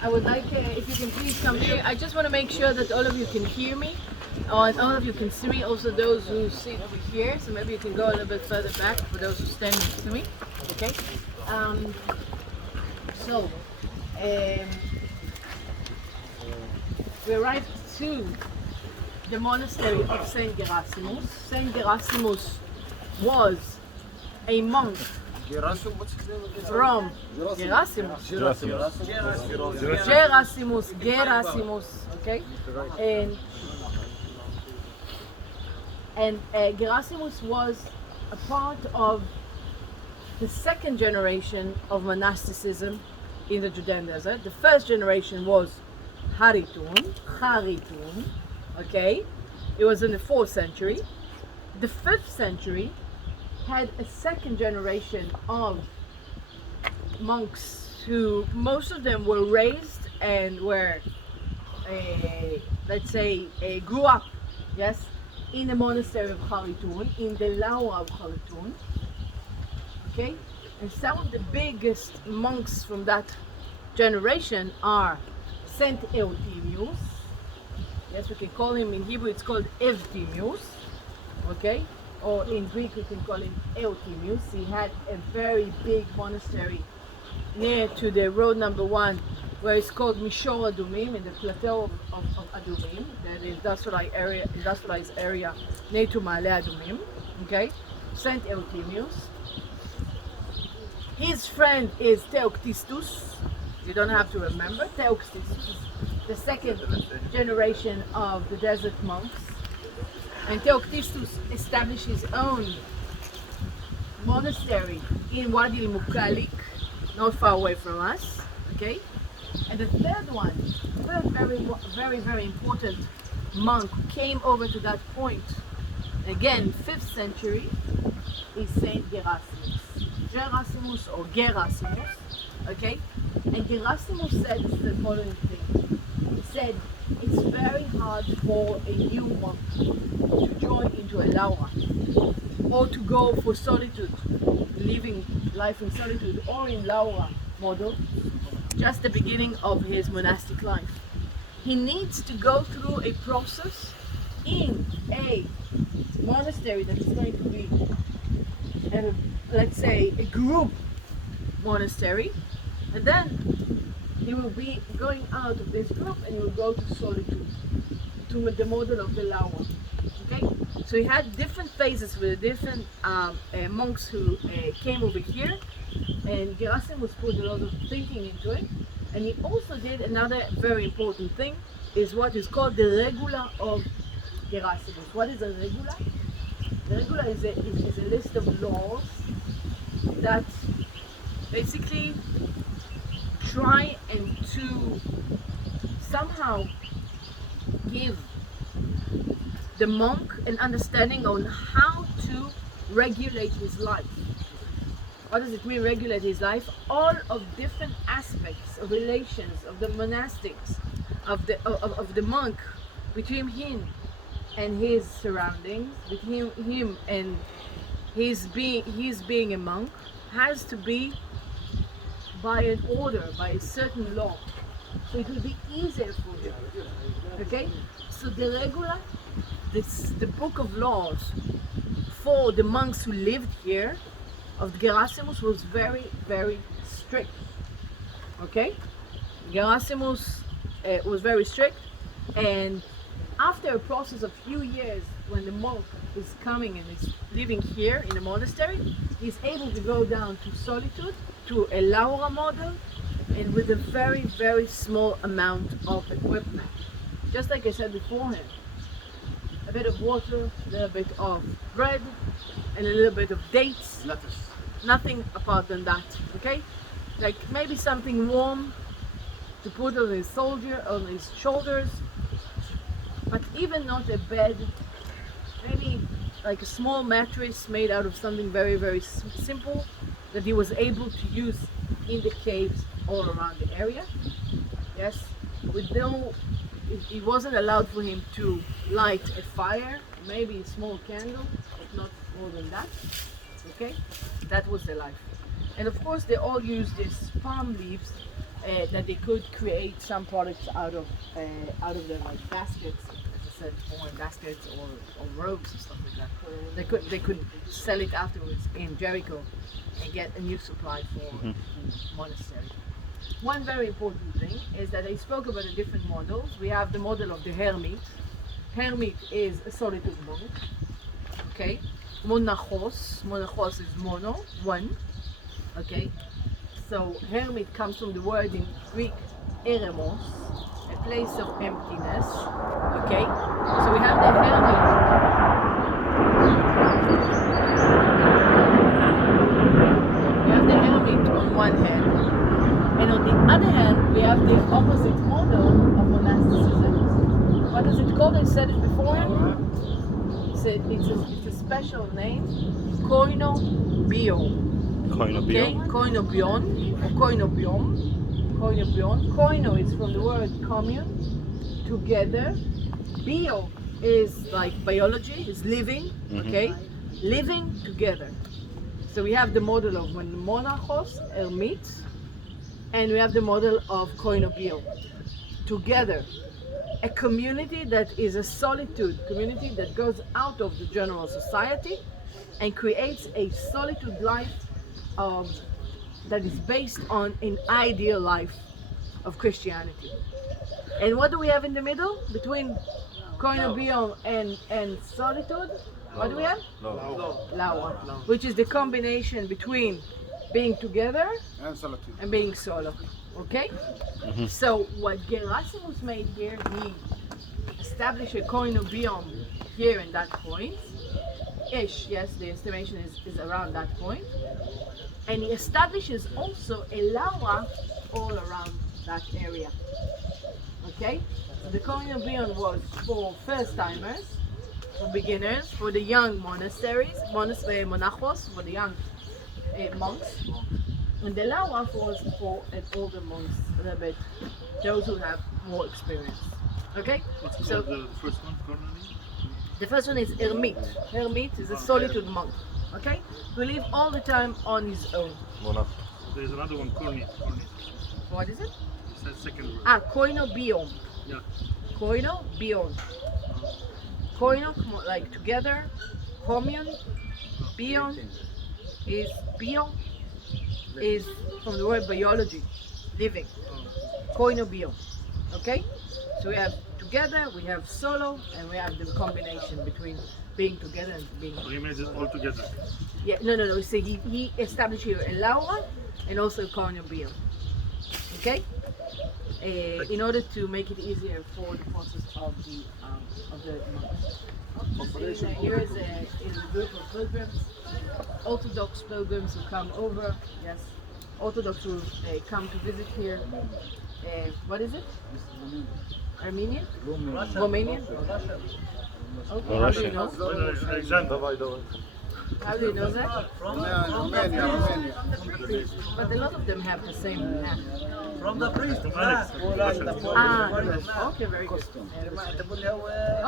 I would like, if you can please come here. I just want to make sure that all of you can hear me, and all of you can see me. Also those who sit over here, so maybe you can go a little bit further back for those who stand next to me. Okay. So, we arrived to the monastery of Saint Gerasimus. Saint Gerasimus was a monk from Gerasimus, okay, and Gerasimus was a part of the second generation of monasticism in the Judean desert. The first generation was Haritun, okay, it was in the 4th century. The 5th century had a second generation of monks who, most of them were raised and were, let's say, grew up, yes, in the monastery of Haritun, in the Laura of Haritun, okay? And some of the biggest monks from that generation are Saint Euthymius, yes, we can call him, in Hebrew it's called Evtimius, okay? Or in Greek we can call him Euthymius. He had a very big monastery near to the road number 1, where it's called Mishor Adumim, in the plateau of Adumim, the industrialized area near to Ma'ale Adumim, okay? Saint Euthymius. His friend is Theoctistus. You don't have to remember. Theoctistus, the second generation of the desert monks. And Theoctistus established his own monastery in Wadi al-Mukalik, not far away from us, okay? And the third one, very important monk who came over to that point, again, 5th century, is Saint Gerasimus or Gerasimus, okay? And Gerasimus said the following thing. He said, it's very hard for a new monk to join into a Laura, or to go for solitude, living life in solitude, or in Laura model, just the beginning of his monastic life. He needs to go through a process in a monastery that is going to be, let's say, a group monastery, and then he will be going out of this group and he will go to solitude, to the model of the Laura. Okay, so he had different phases with different monks who came over here, and Gerasimus put a lot of thinking into it. And he also did another very important thing, is what is called the regula of Gerasimus. What is a regula? The regula is a list of laws that basically try and to somehow give the monk an understanding on how to regulate his life. What does it mean, regulate his life? All of different aspects of relations of the monastics, of the monk, between him and his surroundings, between him and his being a monk, has to be by an order, by a certain law. So it will be easier for him. Okay? So the regula, the book of laws for the monks who lived here of Gerasimus was very strict. Okay? Gerasimus was very strict, and after a process of few years, when the monk is coming and is living here in the monastery, he's able to go down to solitude, to a Laura model, and with a very small amount of equipment. Just like I said beforehand, a bit of water, a little bit of bread, and a little bit of dates. Nothing apart than that, okay? Like maybe something warm to put on his shoulders, but even not a bed, maybe like a small mattress made out of something very simple that he was able to use in the caves all around the area. Yes, with no, it wasn't allowed for him to light a fire, maybe a small candle, but not more than that. Okay, that was their life. And of course they all used these palm leaves that they could create some products out of them, like baskets, as I said, or baskets or ropes or stuff like that. They could sell it afterwards in Jericho and get a new supply for the monastery. One very important thing is that I spoke about the different models. We have the model of the hermit. Hermit is a solitude monk. Okay. Monachos is mono, one. Okay. So hermit comes from the word in Greek eremos, a place of emptiness. Okay. So we have the hermit. We have the hermit on one hand, and on the other hand, we have the opposite model of monasticism. What is it called? I said it before. It's a special name, koinobio. Okay, koinobion or koinobiom. Koino is from the word commune, together. Bio is like biology, is living. Okay, living together. So we have the model of monachos, hermit, and we have the model of koinobio, together. A community that is a solitude community that goes out of the general society and creates a solitude life that is based on an ideal life of Christianity. And what do we have in the middle between koinobion and solitude? What do we have? Lawa, which is the combination between being together and being solo. Okay? So what Gerasimus made here, he established a koinobion here in that point. Ish, yes, the estimation is around that point. And he establishes also a lawa all around that area. Okay? So the koinobion was for first timers, for beginners, for the young monasteries, monachos, for the young monks. And the lawa was for older monks, a little bit, those who have more experience. Okay? What's So the first one, Corneli? the first one is hermit. Hermit is a solitude monk. Okay? Who live all the time on his own. There's another one, Cornet. What is it? It's that second word. Koinobion. Yeah. Koinobion. Koino, like together. Commune. Bion is bio. Is from the word biology, living. Koinobion. Okay? So we have together, we have solo, and we have the combination between being together and being. So he made it all together. Yeah, no. So he established here a lawa and also koinobion. Okay? In order to make it easier for the process of the monks. Here is a group of pilgrims. Orthodox pilgrims who come over, yes, Orthodox who come to visit here. What is it? Armenian? Romanian? Okay, how do you know? Alexander. How do you know that? Romania. But a lot of them have the same name. From the priest. Okay, very good.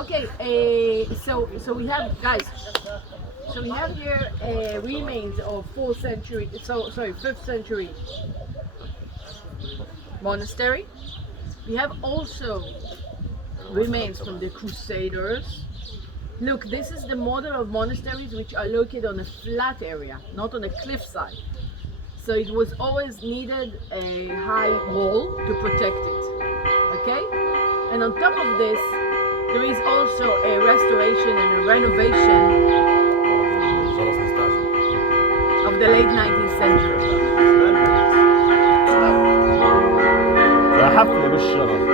Okay, so we have, guys, so we have here remains of 5th century monastery. We have also remains from the Crusaders. Look, this is the model of monasteries which are located on a flat area, not on a cliffside. So it was always needed a high wall to protect it. Okay? And on top of this, there is also a restoration and a renovation of the late 19th century. حفلة بالشرف